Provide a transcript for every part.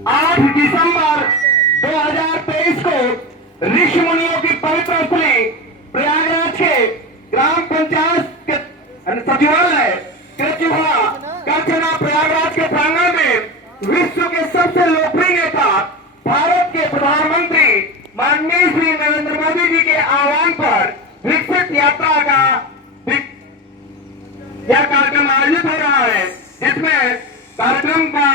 8 दिसंबर 2023 को ऋषि मुनियों की पवित्र स्थली प्रयागराज के ग्राम पंचायत के सचिवालय कृत्युहा कचना प्रयागराज के प्रांगण में विश्व के सबसे लोकप्रिय नेता भारत के प्रधानमंत्री माननीय श्री नरेंद्र मोदी जी के आह्वान पर विकसित यात्रा का यह कार्यक्रम आयोजित हो रहा है, जिसमें कार्यक्रम का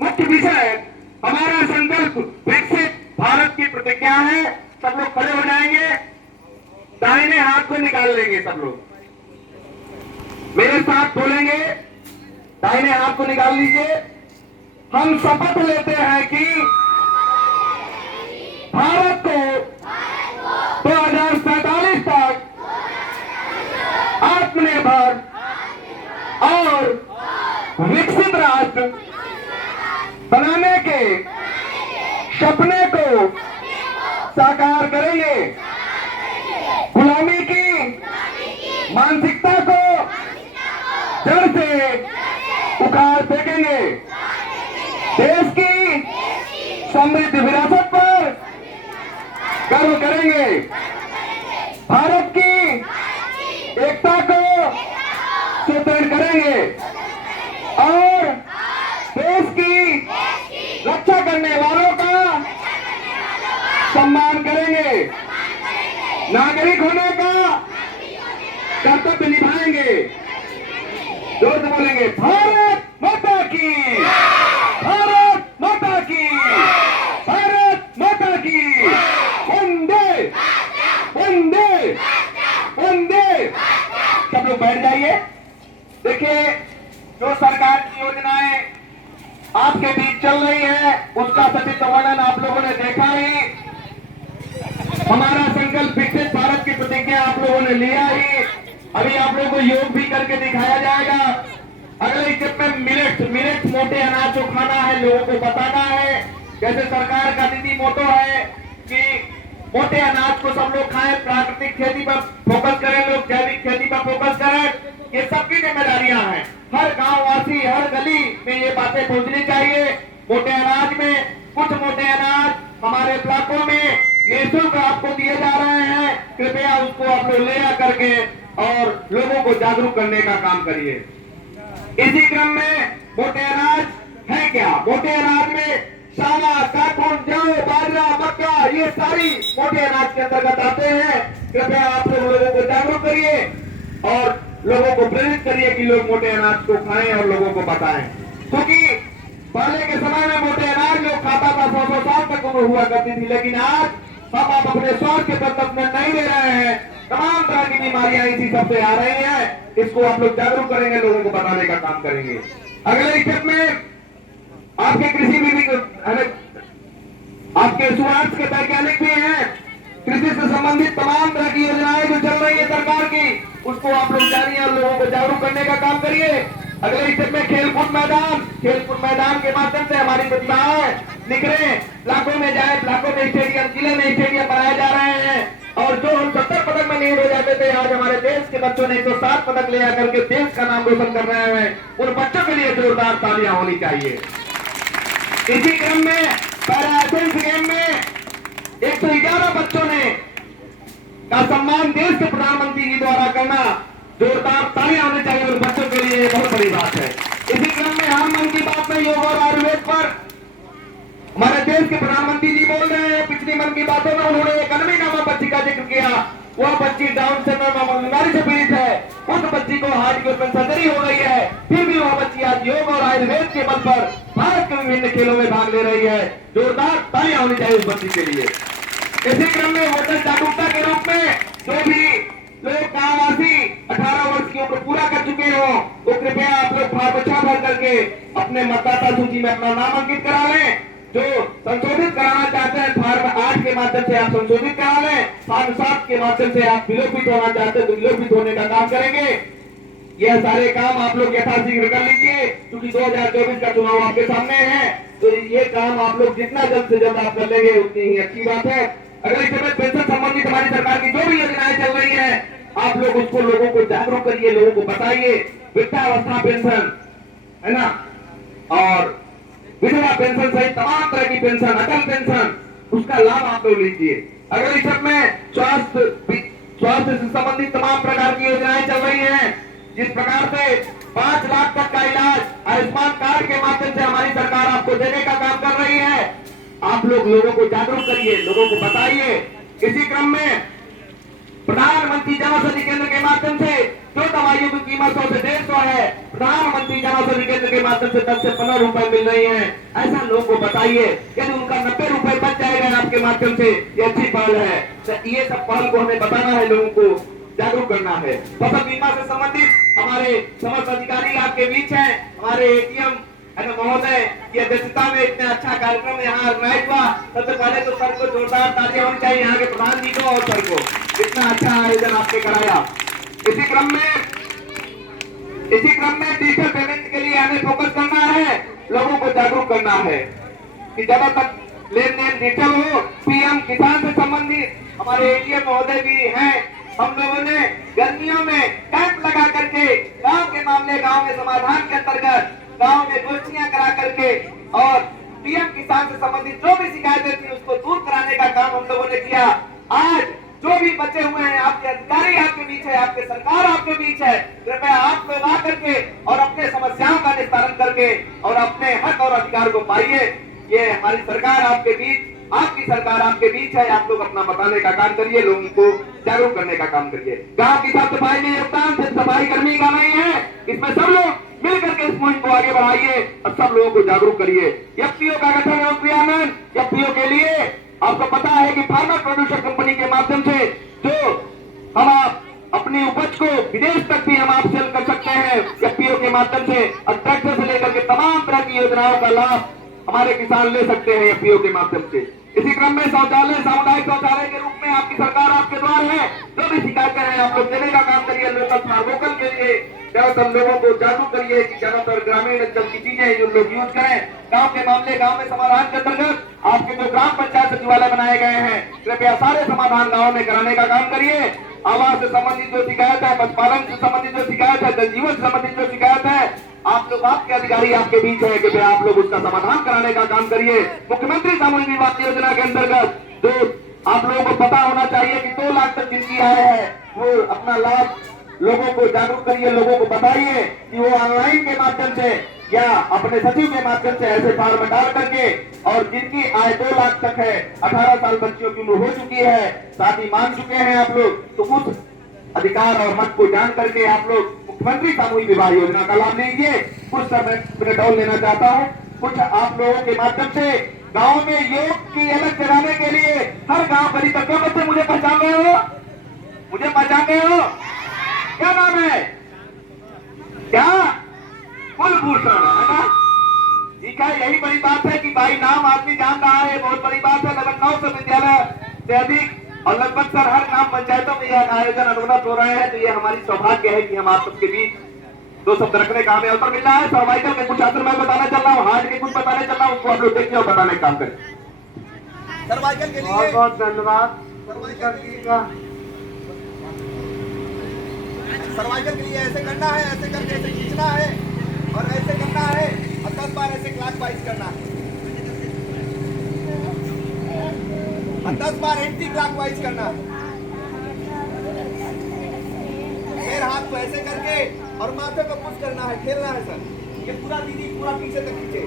मुख्य विषय हमारा संकल्प विकसित भारत की प्रतिज्ञा है। सब लोग खड़े हो जाएंगे, दाहिने हाथ को निकाल लेंगे। सब लोग मेरे साथ बोलेंगे, दाहिने हाथ को निकाल लीजिए। हम शपथ लेते हैं कि भारत को 2047 तक आत्मनिर्भर और विकसित राष्ट्र बनाने के सपने को साकार करेंगे। गुलामी की मानसिकता को जड़ से उखाड़ फेंकेंगे। देश की समृद्ध विरासत पर गर्व करेंगे। भारत की एकता को सुदृढ़ करेंगे और देश की रक्षा करने वालों का सम्मान करेंगे। नागरिक होने का कर्तव्य निभाएंगे। जोर से बोलेंगे, भारत माता की, भारत माता की, भारत माता की, वंदे वंदे वंदे। सब लोग बैठ जाइए। देखिए, जो सरकार की योजनाएं आपके बीच चल रही है उसका सचित्र वर्णन आप लोगों ने देखा ही। हमारा संकल्प विकसित भारत की प्रतिज्ञा आप लोगों ने लिया ही। अभी आप लोगों को योग भी करके दिखाया जाएगा। अगले स्टेप में मिलेट्स मोटे अनाज जो खाना है लोगों को बताना है। जैसे सरकार का नीति मोटो है कि मोटे अनाज को सब लोग खाएं, प्राकृतिक खेती पर फोकस करें, लोग जैविक खेती पर फोकस करें। ये सबकी जिम्मेदारियां हैं। हर गांव वासी, हर गली में ये बातें पहुंचनी चाहिए। मोटे अनाज में कुछ मोटे अनाज हमारे ब्लॉकों में निःशुल्क आपको दिए जा रहे हैं। कृपया उसको आप लोग ले आकर के और लोगों को जागरूक करने का काम करिए। इसी क्रम में मोटे अनाज है क्या? मोटे अनाज में सावा, काटून, जौ, बाजरा, मक्का ये सारी मोटे अनाज के अंतर्गत आते हैं। कृपया आप लोगों को जागरूक करिए और लोगों को प्रेरित करिए कि लोग मोटे अनाज को खाएं और लोगों को बताएं। क्योंकि पहले के समय में मोटे अनाज लोग खाता था, 100 साल तक उम्र हुआ करती थी, लेकिन आज हम आप अपने स्वास्थ्य के प्रति नहीं ले रहे हैं। तमाम तरह की बीमारियां इसी सबसे आ रही हैं। इसको आप लोग जागरूक करेंगे, लोगों को बताने का काम करेंगे। अगले स्टेप में आपके कृषि भी आपके स्वास्थ्य के वैज्ञानिक भी हैं। कृषि से संबंधित तमाम तरह की योजनाएं जो चल रही है सरकार की, उसको आप लोग जानिए और लोगों को जागरूक करने का काम करिए। अगले स्टेप में खेलकूद मैदान के माध्यम से हमारी प्रतिभाएं निखरे, ब्लॉकों में जाए, ब्लॉकों में स्टेडियम, जिले में स्टेडियम बनाए जा रहे हैं। और जो हम 70 पदक में नहीं हो जाते थे, आज हमारे देश के बच्चों ने 107 पदक ले आकर के देश का नाम रोशन कर रहे हैं। उन बच्चों के लिए जोरदार तालियां होनी चाहिए। इसी क्रम में पैरा एशियन गेम में 111 बच्चों ने का सम्मान देश के प्रधानमंत्री जी द्वारा करना, जोरदार तालियां होनी चाहिए उन बच्चों के लिए, बहुत बड़ी बात है। इसी क्रम में हम मन की बात में योग और आयुर्वेद पर हमारे देश के प्रधानमंत्री जी बोल रहे हैं। पिछली मन की बातों में उन्होंने एक अनवी नामक बच्ची का जिक्र किया। वह बच्ची डाउन सिंड्रोम बीमारी से पीड़ित है। उस बच्ची को हार्ट की ओपन सर्जरी हो गई है, फिर भी वह बच्ची आज योग और आयुर्वेद के बल पर भारत के विभिन्न खेलों में भाग ले रही है। जोरदार तालियां होनी चाहिए उस बच्ची के लिए। इसी क्रम में वोटर जागरूकता के रूप में जो भी लोग गांववासी 18 वर्ष की उम्र पूरा कर चुके हो, तो कृपया आप लोग फॉर्म 6 भर करके अपने मतदाता सूची में अपना नाम अंकित करा लें। जो संशोधित कराना चाहते हैं फॉर्म 8 के माध्यम से आप संशोधित करा लें। फॉर्म 7 के माध्यम से आप विलोपित होना चाहते हैं तो विलोपित होने का काम करेंगे। यह सारे काम आप लोग यथाशीघ्र कर लीजिए, क्योंकि 2024 का चुनाव आपके सामने है। तो ये काम आप लोग जितना जल्द से जल्द आप कर लेंगे उतनी ही अच्छी बात है। अगले समय पेंशन संबंधित हमारी सरकार की जो भी योजनाएं चल रही है, आप लोग उसको लोगों को जागरूक करिए, लोगों को बताइए। वृद्धावस्था पेंशन है ना, और विधवा पेंशन सहित तमाम तरह की पेंशन, अटल पेंशन, उसका लाभ आप लोग लीजिए। अगर इस सब में स्वास्थ्य से संबंधित तमाम प्रकार की योजनाएं चल रही हैं, जिस प्रकार से 5 लाख तक का इलाज आयुष्मान कार्ड के माध्यम से हमारी सरकार आपको देने का काम कर रही है, आप लोगों को जागरूक करिए, लोगों को बताइए। इसी क्रम में प्रधानमंत्री जन औषधि केंद्र के माध्यम से जो दवाइयों की कीमत 100 से 150 है, प्रधानमंत्री जन औषधि केंद्र के माध्यम से 10 से 15 रुपए मिल रही है, ऐसा लोगों को बताइए। यदि उनका 90 रुपए बच जाएगा आपके माध्यम से, ये अच्छी पहल है। तो ये सब पहल को हमें बताना है, लोगों को जागरूक करना है। फसल बीमा से संबंधित हमारे समस्त अधिकारी आपके बीच हैं, हमारे एटीएम महोदय की अध्यक्षता में इतना अच्छा कार्यक्रम यहाँ ऑर्गेनाइज हुआ। सबसे पहले तो सर को जोरदार तालियां होनी चाहिए, यहाँ के प्रधान जी को और सर को, इतना अच्छा आयोजन आपने कराया। इसी क्रम में डिजिटल पेमेंट के लिए हमें फोकस करना है, लोगों को जागरूक करना है कि ज्यादातर लेन देन डिजिटल हो। पीएम किसान से संबंधित हमारे एटीएम महोदय भी हैं, हम लोगों ने गर्मियों में कैंप लगा करके गांव के मामले, गांव में समाधान के अंतर्गत गांव में गोष्ठियां करा करके और पीएम किसान से संबंधित जो भी शिकायतें थी उसको दूर कराने का काम हम लोगों ने किया। आज जो भी बचे हुए हैं, आपके अधिकारी आपके बीच है, आपके सरकार आपके बीच है, कृपया आप लोग आकर के और अपने समस्याओं का निस्तारण करके और अपने हक और अधिकार को पाइए। ये हमारी सरकार आपके बीच, आपकी सरकार आपके बीच है। आप लोग अपना बताने का काम करिए, लोगों को जागरूक करने का काम करिए। गांव की साफ सफाई में योगदान सिर्फ सफाई कर्मी का नहीं है, इसमें सब लोग मिलकर के इस मुहिम को आगे बढ़ाइए और सब लोगों को जागरूक करिए। एफपीओ का गठन और क्रियान्वयन, एफपीओ के लिए आपको पता है कि फार्मर प्रोड्यूसर कंपनी के माध्यम से जो हम आप अपनी उपज को विदेश तक भी हम आप सेल कर सकते हैं एफपीओ के माध्यम से, और ट्रैक्टर से लेकर के तमाम तरह की योजनाओं का लाभ हमारे किसान ले सकते हैं एफपीओ के माध्यम से। इसी क्रम में शौचालय, सामुदायिक शौचालय के रूप में आपकी सरकार आपके द्वार है, जो भी शिकायतें हैं आप लोग देने का काम करिए। लोकल के लिए ज्यादातर लोगों को जागरूक करिए कि ज्यादातर ग्रामीण अंचल की चीजें जो लोग यूज करें। गांव के मामले, गांव में समाधान के अंतर्गत आपके जो ग्राम पंचायत सचिवालय बनाए गए हैं, कृपया सारे समाधान गाँव में कराने का काम करिए। आवास से संबंधित जो शिकायत है, पशुपालन से संबंधित जो शिकायत है, जनजीवन से संबंधित जो शिकायत है, आप लोग, आपके अधिकारी आपके बीच है, कि आप लोग उसका समाधान कराने का काम करिए। मुख्यमंत्री सामूहिक विवाह योजना के अंतर्गत जो आप लोगों को पता होना चाहिए कि 2 लाख तक जिनकी आय है वो अपना लाभ लोगों को जागरूक करिए, लोगों को बताइए कि वो ऑनलाइन के माध्यम से या अपने सचिव के माध्यम से ऐसे फॉर्म डाल करके, और जिनकी आय 2 लाख तक है, 18 साल बच्चियों की उम्र हो चुकी है, शादी मान चुके हैं आप लोग, तो उस अधिकार और हक को जान करके आप लोग मुख्यमंत्री सामूहिक विवाह योजना का लाभ लीजिए। कुछ समय और लेना चाहता हूँ, कुछ आप लोगों के माध्यम से गांव में योग की अलग जगाने के लिए हर गांव गली तक बच्चे मुझे पहचान रहे हो, मुझे पहचान रहे हो, क्या नाम है, क्या कुलभूषण है ना? ठीक है, यही बड़ी बात है कि भाई नाम आदमी जान रहा है, बहुत बड़ी बात है। लगभग 900 विद्यालय से अधिक और लगभग सर हर ग्राम पंचायतों में यह आयोजन अनुगत हो रहे हैं। तो ये हमारी सौभाग्य है कि हम आप सबके बीच 2 शब्द रखने का हमें अवसर मिल रहा है। सर्वाइकल के कुछ आसन मैं बताना चल रहा हूँ, हार्ट के कुछ बताने चल रहा हूँ, उसको आप लोग देखिए और बताने का काम करें। सर्वाइकल के लिए बहुत बहुत धन्यवाद। सर्वाइकल के लिए ऐसे करना है, ऐसे करके ऐसे खींचना है और ऐसे करना है और 10 बार ऐसे क्लॉकवाइज करना है और 10 बार एंटी क्लॉकवाइज करना है। फिर हाथ को ऐसे करके और माथे को पुश करना है, खेलना है सर। ये पूरा दीदी पूरा पीछे तक खींचे।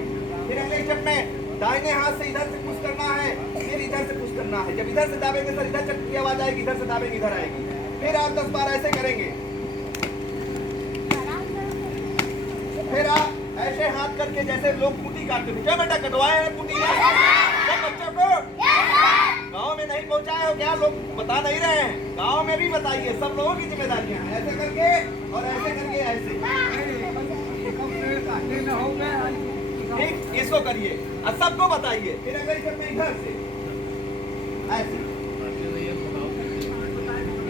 फिर अगले स्टेप में दाहिने हाथ से इधर से पुश करना है, फिर इधर से पुश करना है। जब इधर से दाबेंगे सर इधर चक्की की आवाज आएगी, इधर से दाबेंगे इधर आएगी। फिर आप 10 बार ऐसे करेंगे। फिर आप ऐसे हाथ करके जैसे लोग कुटी काटते हैं, क्या बेटा कटवाए हैं कुटी सब बच्चों को? गांव में नहीं पहुंचाए हो क्या? लोग बता नहीं रहे हैं, गांव में भी बताइए, सब लोगों की जिम्मेदारियां हैं। ऐसे करके और ऐसे करके ऐसे ठीक, इसको करिए और सबको बताइए। फिर अगर इधर से ऐसे,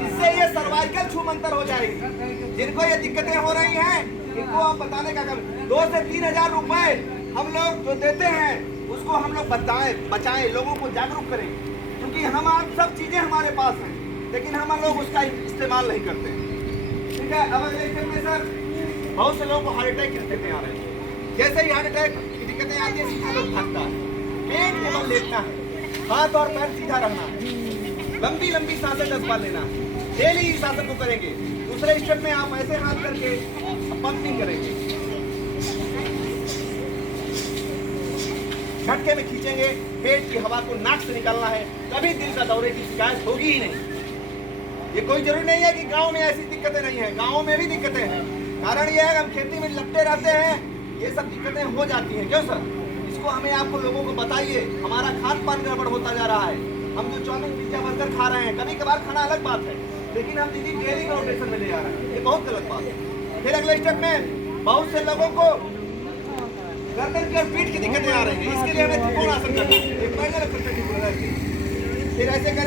इससे ये सर्वाइकल छूमंतर हो जाएगी। जिनको ये दिक्कतें हो रही हैं इनको आप बताने का काम। 2 से 3 हजार रुपए हम लोग जो देते हैं उसको हम लोग बचाएं, लोगों को जागरूक करें, क्योंकि हम आप सब चीजें हमारे पास हैं लेकिन हम लोग उसका इस्तेमाल नहीं करते हैं। ठीक है, अब अगले स्टेप में सर बहुत से लोगों को हार्ट अटैक की दिक्कतें आ रही है। जैसे ही हार्ट अटैक दिक्कतें आती है, सीधा लोग भागता है। पेट के बल लेटना है, हाथ और पैर सीधा रखना है, लंबी लंबी सांसें 10 बार लेना है। डेली इस आसन को करेंगे। दूसरे स्टेप में आप ऐसे हाथ करके पंपिंग करेंगे, झटके में खींचेंगे, पेट की हवा को नाक से निकालना है, कभी दिल का दौरे की शिकायत होगी ही नहीं। ये कोई जरूरी नहीं है कि गांव में ऐसी दिक्कतें नहीं है, गांव में भी दिक्कतें हैं। कारण यह है कि हम खेती में लपटे रहते हैं, ये सब दिक्कतें हो जाती हैं। क्यों सर? इसको हमें आपको लोगों को बताइए। हमारा खान पान गड़बड़ होता जा रहा है। हम जो चाउमीन पिज्जा बर्गर खा रहे हैं, कभी कभार खाना अलग बात है, लेकिन हम दीदी डेली रोटेशन में ले आ रहे हैं, ये बहुत गलत बात है। फिर अगले स्टेप में बहुत से लोगों को गर्दन की और पीठ की दिक्कतें आ रही है, इसके लिए हमें त्रिकोण आसन करना है। एक पैर रखकर फिर ऐसे कर